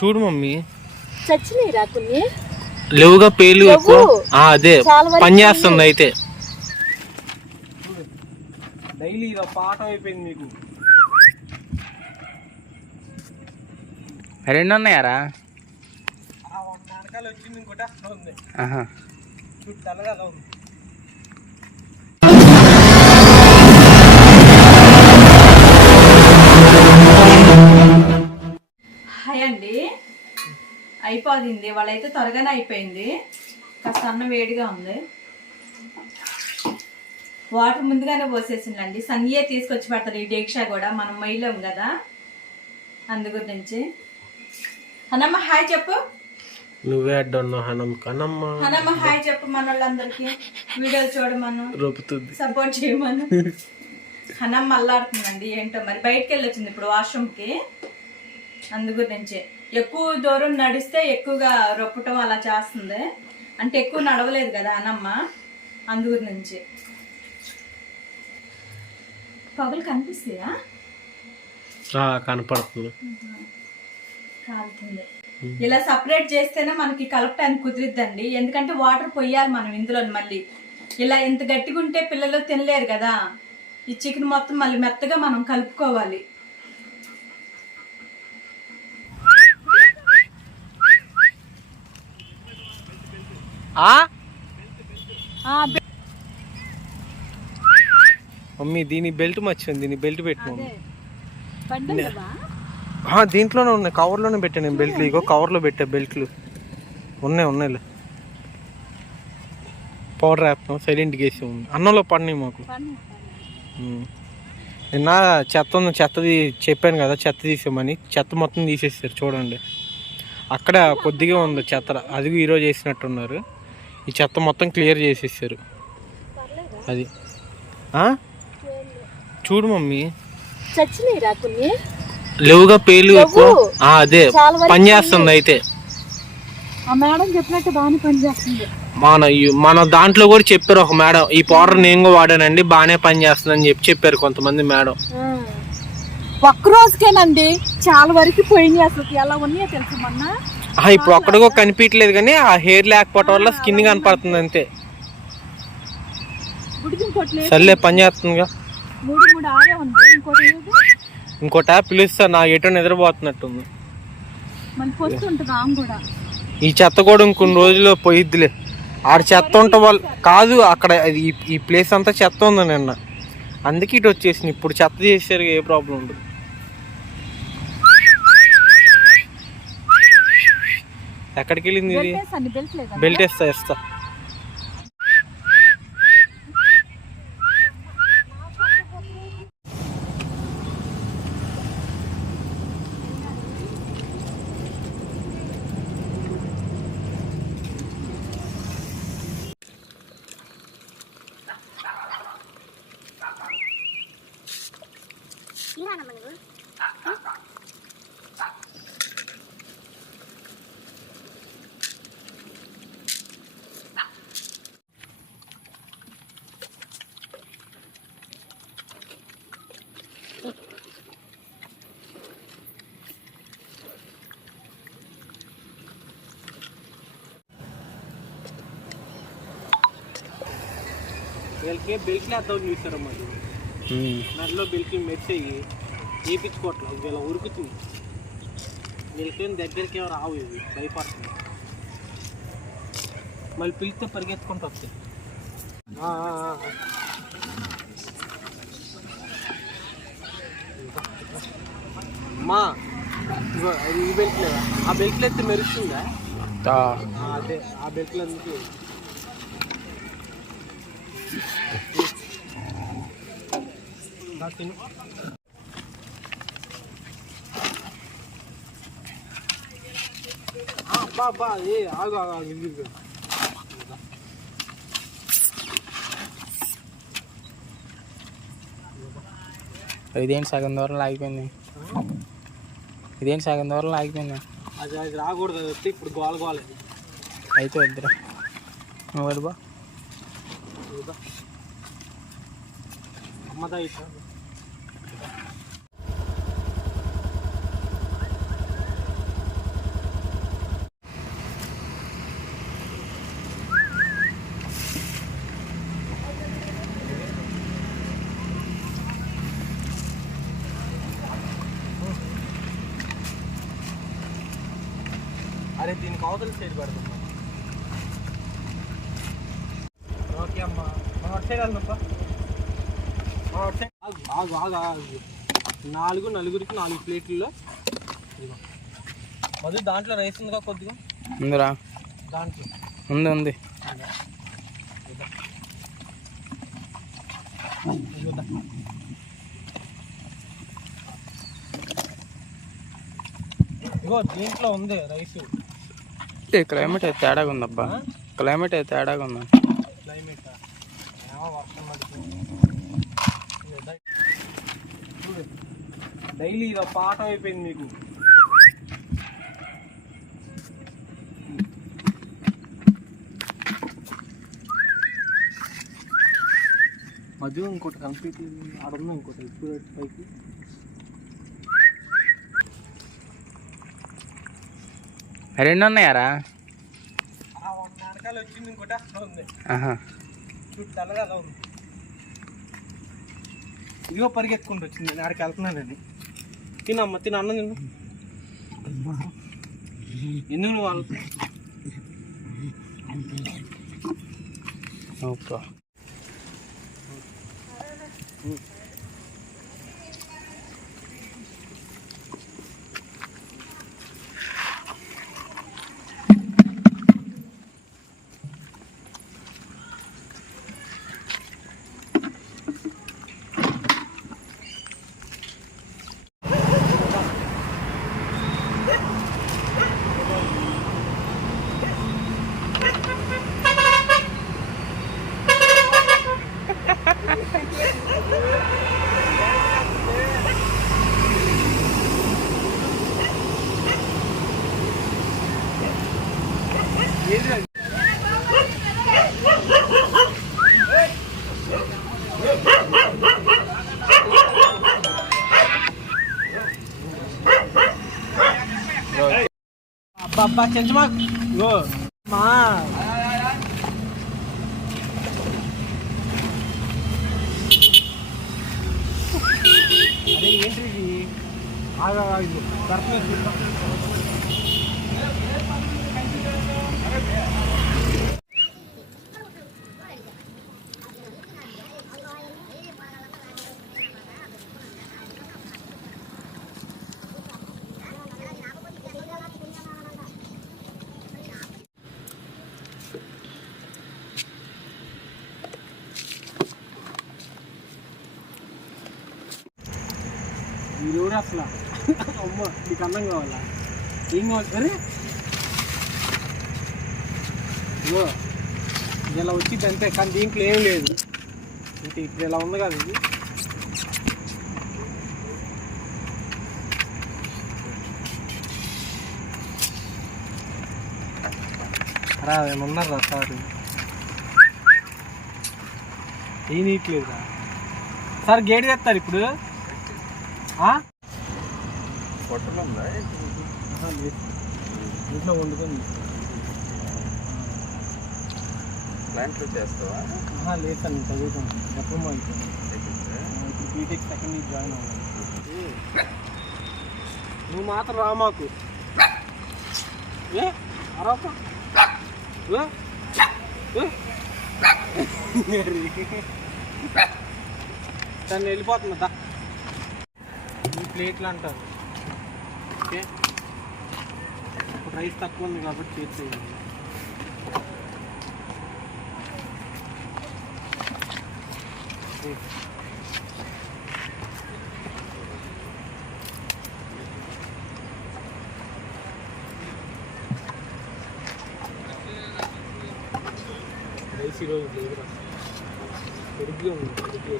చూడు మమ్మీ. చచ్చినాయి రా కొన్ని. లేవుగా. ఎక్కువ. ఆ, అదే. చాలా వరకు పని చేస్తుంది అయితే. డైలీ పాఠం అయిపోయింది మీకు. రెండు ఉన్నాయారా? వెనకాల వచ్చింది ఇంకోటి. ఉంది. ఆహా. చూడు తెల్లగా అలా ఉంది. అయిపోయింది వాళ్ళైతే త్వరగానే అయిపోయింది. కాస్త అన్నం వేడిగా ఉంది. వాటర్ ముందుగానే పోసేసిందండి సన్నీయే తీసుకొచ్చి పెడతారు ఈ డేక్షా కూడా. మనం మైలేం కదా. అందు గురించి హనమ్మ హాయ్ చెప్పు. నువ్వే అడ్డున్నావు హనం కనమ్మ. హనమ్మ హాయ్ చెప్పు మన వాళ్ళందరికీ వీడియోలు చూడమను. రొప్పుతుంది. సపోర్ట్ చేయమను. హనమ్మ మల్లాడుతుందండి ఏంటో మరి బయటకు వెళ్ళొచ్చింది ఇప్పుడు వాష్రూమ్కి. అందు గురించి ఎక్కువ దూరం నడిస్తే ఎక్కువగా రొప్పటం అలా చేస్తుంది. అంటే ఎక్కువ నడవలేదు కదా అనమ్మ అందు గురించి పగులు కనిపిస్తాయా కనపడుతుంది. కాలుతుంది. ఇలా సపరేట్ చేస్తేనే మనకి కలపటానికి కుదిరిద్దండి. ఎందుకంటే వాటర్ పొయ్యాలి మనం ఇందులో మళ్ళీ. ఇలా ఎంత గట్టిగా ఉంటే పిల్లలు తినలేరు కదా. ఈ చికెన్ మొత్తం మళ్ళీ మెత్తగా మనం కలుపుకోవాలి. మమ్మీ దీని బెల్ట్ మర్చిపోయింది దీని బెల్ట్ పెట్టు మమ్మీ దీంట్లోనే ఉన్నాయి కవర్లోనే పెట్టాను నేను బెల్ట్లు. ఇగో కవర్లో పెట్టా బెల్ట్లు. ఉన్నాయి ఉన్నాయి పౌడర్ వేస్తాం సైలెంట్గా వేసి ఉంది అన్నంలో పడినాయి మాకు. నిన్న చెత్త ఉంది చెత్తది చెప్పాను కదా చెత్త తీసామని చెత్త మొత్తం తీసేసారు చూడండి. అక్కడ కొద్దిగా ఉంది చెత్త. అది ఈరోజు వేసినట్టున్నారు. ఈ చెత్త మొత్తం క్లియర్ చేసేసారు. అది. ఆ? చూడు మమ్మీ. లేవుగా ఎక్కువ. ఆ, అదే. పని చేస్తుంది అయితే. మన మన దాంట్లో కూడా చెప్పారు ఒక మేడం ఈ పౌడర్ నేను కూడా వాడానండి బాగానే పని చేస్తుందని చెప్పి చెప్పారు కొంతమంది మేడం. ఒక్క రోజుకేనండి చాలా వరకు పోయినాయి అసలు. ఎలా ఉన్నాయో తెలుసు మొన్న? ఇప్పుడు ఒక్కడికో కనిపించలేదు కానీ ఆ హెయిర్ లేకపోవటం వల్ల స్కిన్ కనపడుతుంది అంతే. సర్లే పని చేస్తుందిగా. ఇంకోటి పిలుస్తా నా ఎటో నిద్రపోతున్నట్టుంది. ఈ చెత్త కూడా ఇంకొన్ని రోజుల్లో పోయిద్దిలే. ఆడ చెత్త ఉండటం వల్ల కాదు అక్కడ ఈ ప్లేస్ అంతా చెత్త ఉంది నిన్న. అందుకే ఇటు వచ్చేసింది. ఇప్పుడు చెత్త చేసారు ఏ ప్రాబ్లం ఉండదు. ఎక్కడికి వెళ్ళింది ఇది. బెల్ట్ వేస్తా వేస్తా. వీళ్ళకి బెల్ట్లు వేద్దాం చూసారమ్మా నదిలో బెల్ట్ మెర్స్ అయ్యి వేయించుకోవట్లేదు వీళ్ళ ఉరుకుతుంది. వీళ్ళకేం దగ్గరికి ఏమో రావు ఇవి భయపడుతుంది మళ్ళీ పిలిస్తే పరిగెత్తుకుంటూ వస్తాయి. అమ్మా ఈ బెల్ట్ లేదా ఆ బెల్ట్లు అయితే మెరుస్తుందా అదే ఆ బెల్ట్లు అందుకు దా తిను. ఆ, అబ్బా అబ్బా ఏ ఆగు ఆగు ఆగు ఇది ఇదిగో. ఇదేంటి సగం దూరం లాగిపోయింది ఇదేంటి సగం దూరం లాగిపోయింది అది అది రాకూడదు అది వస్తే ఇప్పుడు గోల గోల అయితే వద్దురా నువ్వు వద్దు చూద్దాం అమ్మదా ఇట్లా అరే దీనికి అవతల సైడ్ పడుతుంది నాలుగు నలుగురికి నాలుగు ప్లేట్లలో. ఇదిగో. మధు దాంట్లో రైస్ ఉందిగా కొద్దిగా? ఉందిరా. దాంట్లో. ఉంది ఉంది. ఇదిగో దీంట్లో ఉంది రైస్ ఏ క్లైమేట్ అయితే తేడాగా ఉందబ్బా క్లైమేట్ అయితే తేడాగా ఉంది క్లైమేట్ డైలీ ఒక పాఠం అయిపోయింది మీకు. మధ్య ఇంకోటి కంప్లీట్ ఆడుందా ఇంకోటి. ఇప్పుడు పైకి. రెండు ఉన్నాయారా వచ్చింది ఇంకోటి. ఉంది. ఆహా చుట్టూ తెల్లగా అలా ఉంది. ఇదిగో పరిగెత్తుకుంటూ వచ్చింది. నేను ఆడికి వెళ్తున్నానని తినమ్మ తిన అన్నం తిను. ఎందుకు నువ్వు వాళ్ళు ఓకే అబ్బా అబ్బా చెంచమా మా. ఏంటి ఇది? ఆగా ఆగు కరెక్ట్గా అసలు? అమ్మ నీకు అన్నం కావాలా? ఏం కావాలి? సరే ఇగో ఇలా వచ్చింది అంతే కానీ దీంట్లో ఏం లేదు. అంటే ఇప్పుడు ఇలా ఉంది కదా ఇది. రా ఏమన్నా రా సార్? ఏం నీట్లేదురా? సార్ గేట్ తెస్తారు ఇప్పుడు. ఇంట్లో వండుకొని ప్లాంట్లో చేస్తావా? లేదు సార్ నేను చదువుతాను. డిప్లొమా అయిపోయింది ఇప్పుడు బీటెక్ సెకండ్ ఇయర్ జాయిన్ అవ్వాలి. నువ్వు మాత్రం రా మాకు. ఏ? అరవక? ఏ? ఏ? దాన్ని వెళ్ళిపోతుందా ప్లేట్లు అంటారు ఓకే ఇప్పుడు రైస్ తక్కువ ఉంది కాబట్టి చేసేయండి రైస్ ఈరోజు లేదురా పెరుగు ఉంది పెరుగు